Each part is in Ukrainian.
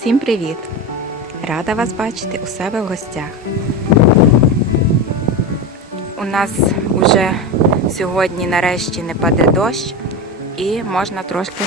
Всім привіт! Рада вас бачити у себе в гостях. У нас уже сьогодні нарешті не паде дощ і можна трошки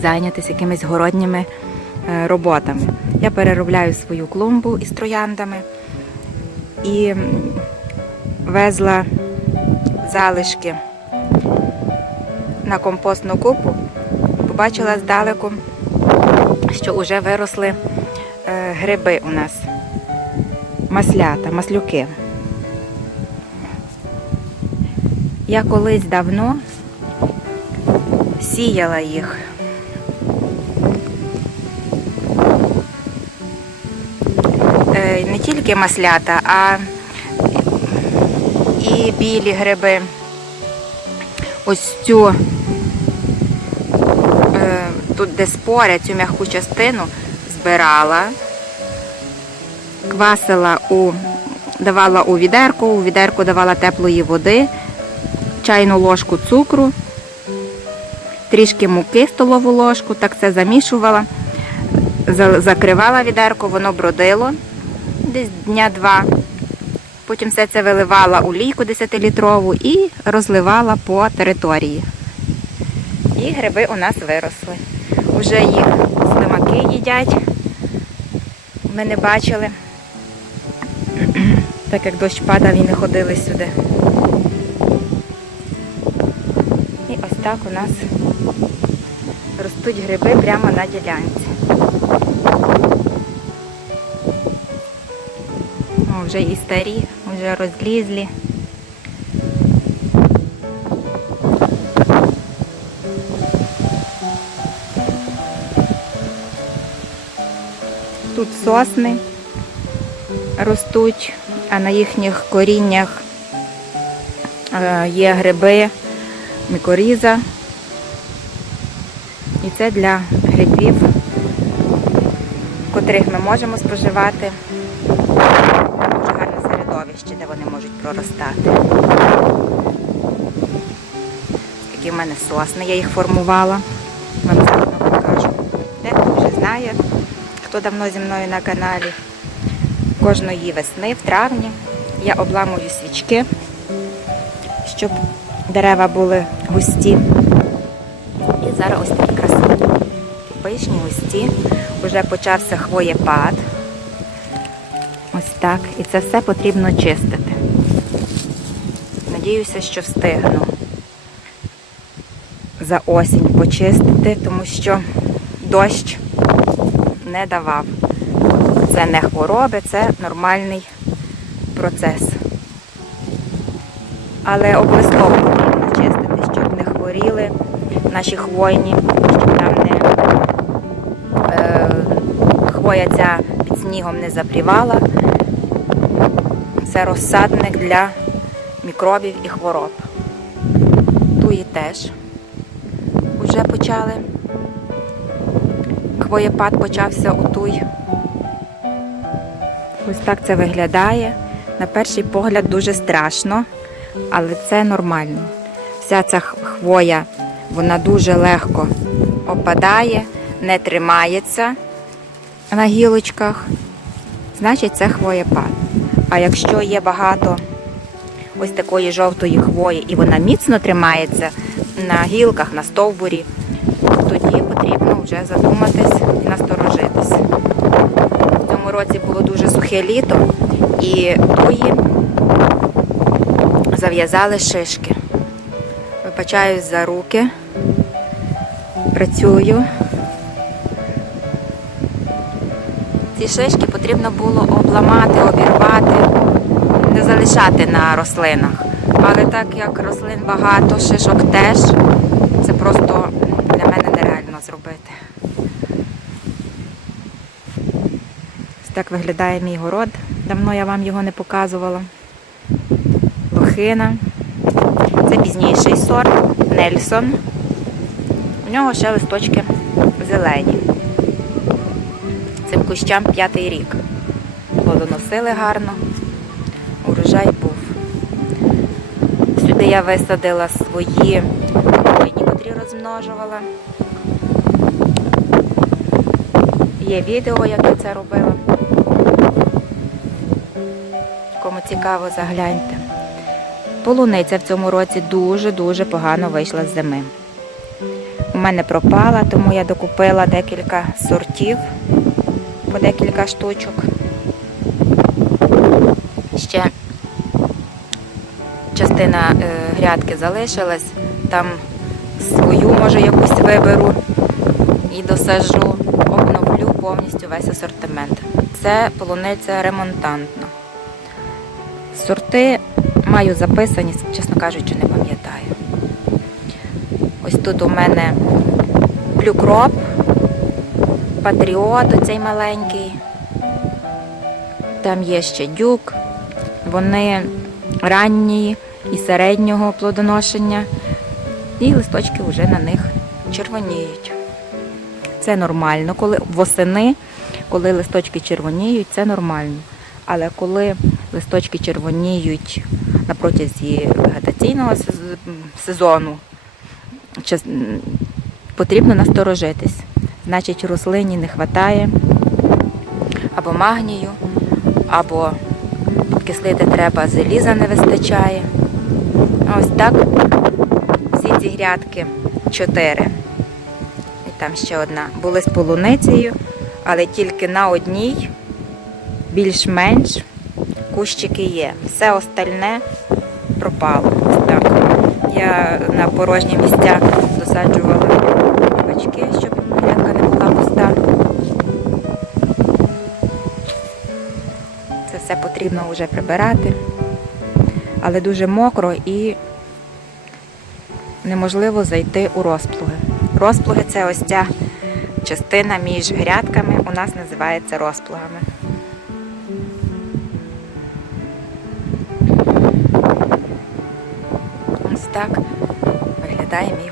зайнятися якимись городніми е, роботами. Я переробляю свою клумбу із трояндами і везла залишки на компостну купу. Побачила здалеку, що вже виросли е, гриби у нас. Маслята, маслюки. Я колись давно сіяла їх. Е, Не тільки маслята, а і білі гриби. Ось цю тут, де споря, цю м'яку частину збирала, квасила у, давала у відерку, у відерку давала теплої води, чайну ложку цукру, трішки муки столову ложку, так це замішувала, закривала відерко, воно бродило десь дня два. Потім все це виливала у лійку 10-літрову і розливала по території. І гриби у нас виросли. Уже їх слимаки їдять. Ми не бачили. Так як дощ падав і не ходили сюди. І ось так у нас ростуть гриби прямо на ділянці. О, вже і старі, вже розлізлі. Тут сосни ростуть, а на їхніх коріннях е, є гриби, мікоріза. І це для грибів, котрих ми можемо споживати. Дуже гарне середовище, де вони можуть проростати. Такі в мене сосни, я їх формувала. Вам заодно покажу. Дехто вже знає, хто давно зі мною на каналі. Кожної весни, в травні, я обламую свічки, щоб дерева були густі. І зараз ось такі красиві. Пишні, густі. Вже почався хвоєпад. Ось так. І це все потрібно чистити. Надіюся, що встигну за осінь почистити, тому що дощ не давав. Це не хвороби, це нормальний процес. Але обов'язково потрібно чистити, щоб не хворіли наші хвойні, щоб там не е, хвоя ця під снігом не запрівала. Це розсадник для мікробів і хвороб. Туї теж вже почали. Хвоєпад почався у туй. Ось так це виглядає. На перший погляд дуже страшно, але це нормально. Вся ця хвоя, вона дуже легко опадає, не тримається на гілочках. Значить, це хвоєпад. А якщо є багато ось такої жовтої хвої і вона міцно тримається на гілках, на стовбурі, тоді потрібно вже задуматись і насторожитись. В цьому році було дуже сухе літо і туї зав'язали шишки. Вибачаюсь за руки, працюю. Ці шишки потрібно було обламати, обірвати, не залишати на рослинах. Але так як рослин багато, шишок теж, це просто зробити. Ось так виглядає мій город. Давно я вам його не показувала. Лохина. Це пізніший сорт, Нельсон. У нього ще листочки зелені. Цим кущам п'ятий рік. Плодоносили гарно, урожай був. Сюди я висадила свої хвойні, котрі розмножувала. Є відео, як я це робила. Кому цікаво, загляньте. Полуниця в цьому році дуже-дуже погано вийшла з зими. У мене пропала, тому я докупила декілька сортів по декілька штучок. Ще частина е, грядки залишилась, там свою, може, якусь виберу і досажу, повністю весь асортимент. Це полуниця ремонтантна. Сорти маю записані, чесно кажучи, не пам'ятаю. Ось тут у мене плюкроп, патріот, оцей маленький. Там є ще дюк. Вони ранні і середнього плодоношення. І листочки вже на них червоніють. Це нормально, коли восени, коли листочки червоніють, це нормально. Але коли листочки червоніють на протязі вегетаційного сезону, потрібно насторожитись. Значить, рослині не вистачає або магнію, або підкислити треба, заліза не вистачає. Ось так всі ці грядки чотири. Там ще одна. Були з полуницею, але тільки на одній більш-менш кущики є. Все остальне пропало. Так. Я на порожні місця досаджувала бачки, щоб грядка не була пуста. Це все потрібно вже прибирати, але дуже мокро і неможливо зайти у розплуги. Розплуги це ось ця частина між грядками, у нас називається розплугами. Ось так виглядає мій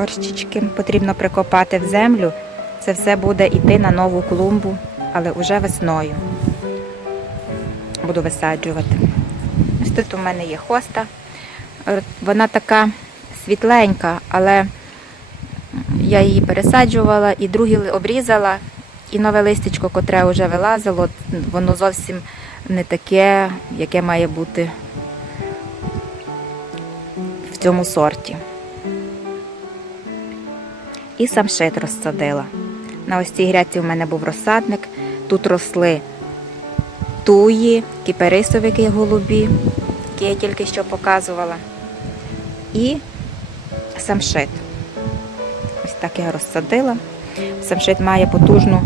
Горщички потрібно прикопати в землю. Це все буде йти на нову клумбу, але вже весною. Буду висаджувати. Ось тут у мене є хоста. Е, Вона така світленька, але я її пересаджувала і другі обрізала, і нове листячко, котре вже вилазило, воно зовсім не таке, яке має бути в цьому сорті. І самшит розсадила. На ось цій грядці в мене був розсадник. Тут росли туї, кіперисовики голубі, які я тільки що показувала. І самшит. Ось так я розсадила. Самшит має потужну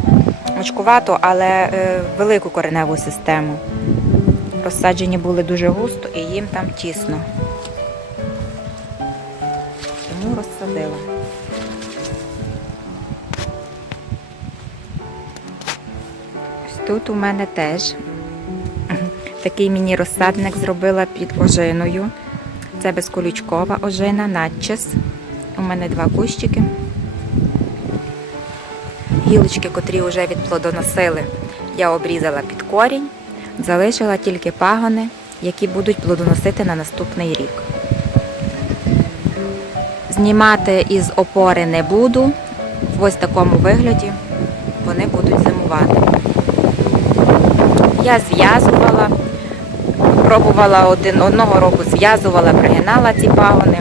мочкувату, але е, велику кореневу систему. Розсаджені були дуже густо і їм там тісно. Тому розсадила. Тут у мене теж такий міні-розсадник зробила під ожиною. Це безколючкова ожина, надчес. У мене два кущики. Гілочки, котрі вже відплодоносили, я обрізала під корінь, залишила тільки пагони, які будуть плодоносити на наступний рік. Знімати із опори не буду. В ось такому вигляді вони будуть зимувати. Я зв'язувала, пробувала один, одного року зв'язувала, пригинала ці пагони.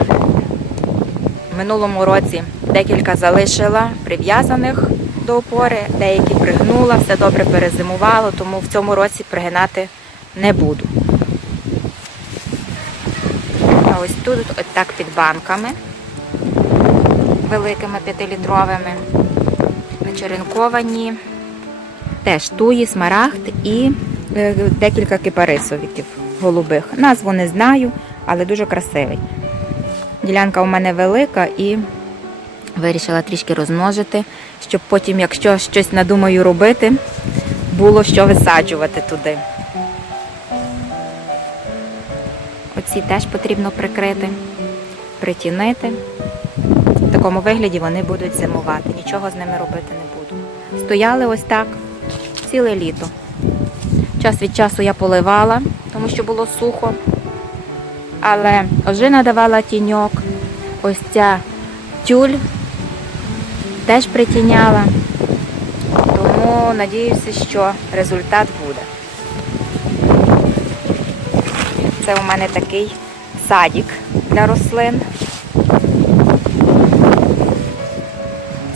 В минулому році декілька залишила прив'язаних до опори, деякі пригнула, все добре перезимувало, тому в цьому році пригинати не буду. А ось тут от так під банками великими п'ятилітровими, начеренковані, теж туї, смарагд і декілька кипарисовиків голубих. Назву не знаю, але дуже красивий. Ділянка у мене велика і вирішила трішки розмножити, щоб потім, якщо щось надумаю робити, було що висаджувати туди. Оці теж потрібно прикрити, притінити. В такому вигляді вони будуть зимувати. Нічого з ними робити не буду. Стояли ось так ціле літо. Час від часу я поливала, тому що було сухо. Але ожина давала тіньок. Ось ця тюль теж притіняла. Тому надіюся, що результат буде. Це у мене такий садик для рослин.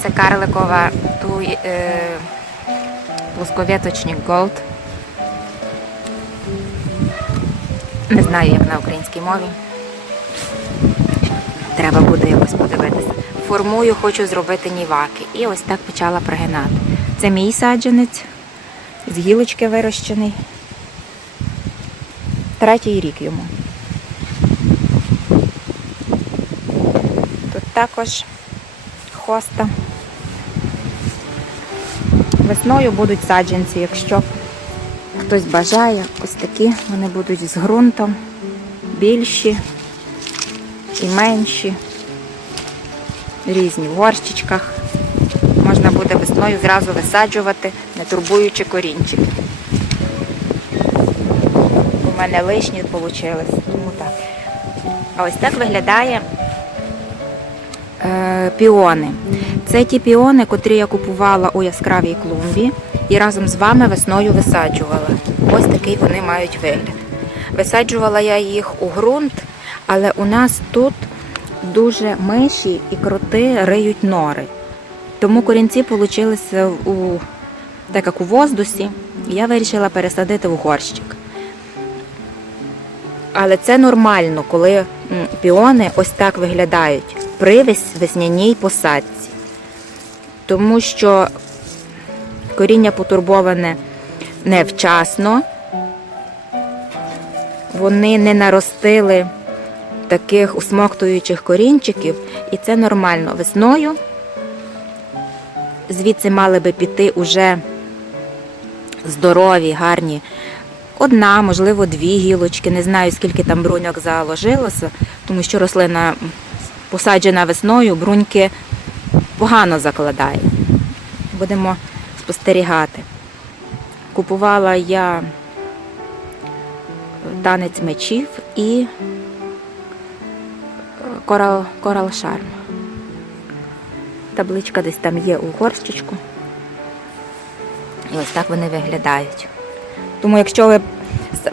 Це карликова е, плосковіточник Gold. Не знаю, як на українській мові. Треба буде якось подивитися. Формую, хочу зробити ніваки. І ось так почала пригинати. Це мій саджанець, з гілочки вирощений. Третій рік йому. Тут також хоста. Весною будуть саджанці, якщо хтось бажає, ось такі вони будуть з ґрунтом, більші і менші, різні в горщичках. Можна буде весною зразу висаджувати, не турбуючи корінчики. У мене лишні вийшли, тому так. А ось так виглядає е, піони. Це ті піони, котрі я купувала у яскравій клумбі і разом з вами весною висаджувала. Ось такий вони мають вигляд. Висаджувала я їх у ґрунт, але у нас тут дуже миші і кроти риють нори. Тому корінці получилися у так як у воздусі, я вирішила пересадити в горщик. Але це нормально, коли піони ось так виглядають при вес- весняній посадці. Тому що коріння потурбоване невчасно, вони не наростили таких усмоктуючих корінчиків, і це нормально. Весною звідси мали би піти уже здорові, гарні. Одна, можливо, дві гілочки. Не знаю, скільки там бруньок заложилося, тому що рослина посаджена весною, бруньки погано закладає. Будемо спостерігати. Купувала я танець мечів і корал, корал шарм. Табличка десь там є у горщичку. І ось так вони виглядають. Тому якщо ви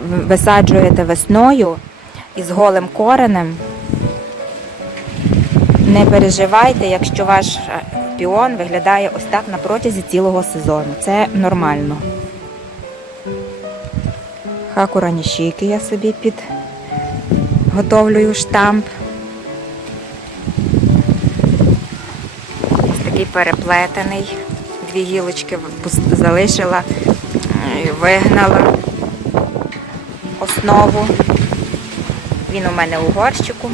висаджуєте весною із голим коренем, не переживайте, якщо ваш е, піон виглядає ось так на протязі цілого сезону. Це нормально. Хакура ніщійки я собі підготовлюю штамп. Ось такий переплетений. Дві гілочки залишила, вигнала основу. Він у мене у горщику.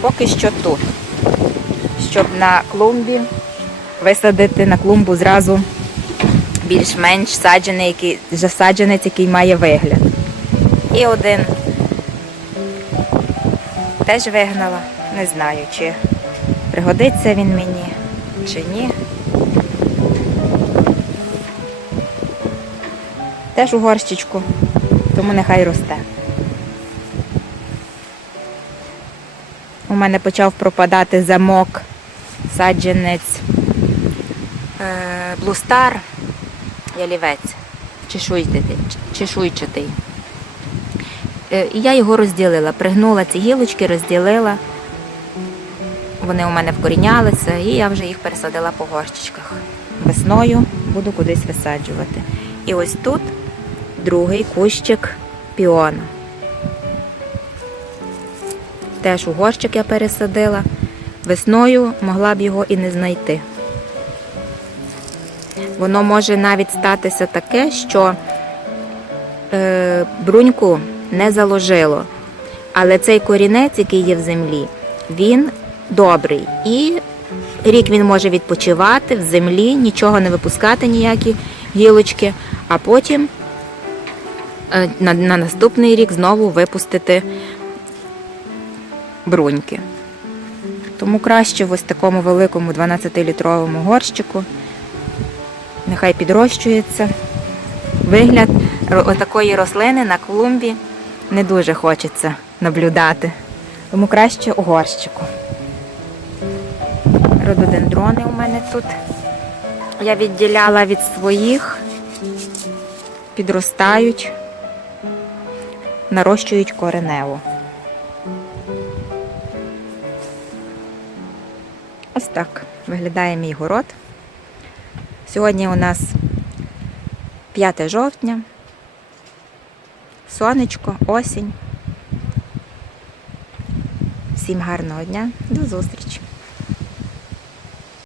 Поки що тут. Щоб на клумбі висадити на клумбу зразу більш-менш саджений, який, засадженець, який має вигляд. І один теж вигнала. Не знаю, чи пригодиться він мені, чи ні. Теж у горщичку, тому нехай росте. У мене почав пропадати замок, саджанець блустар, ялівець, чешуйчатий. чешуйчатий. Е, І я його розділила, пригнула ці гілочки, розділила. Вони у мене вкорінялися, і я вже їх пересадила по горщичках. Весною буду кудись висаджувати. І ось тут другий кущик піона. Теж у горщик я пересадила. Весною могла б його і не знайти. Воно може навіть статися таке, що е, бруньку не заложило. Але цей корінець, який є в землі, він добрий. І рік він може відпочивати в землі, нічого не випускати, ніякі гілочки, а потім е, на, на наступний рік знову випустити бруньки. Тому краще в ось такому великому 12-літровому горщику. Нехай підрощується. вигляд отакої рослини на клумбі не дуже хочеться наблюдати. Тому краще у горщику. Рододендрони у мене тут. Я відділяла від своїх, підростають, нарощують коренево. Ось так виглядає мій город. Сьогодні у нас 5 жовтня, сонечко, осінь. Всім гарного дня, до зустрічі!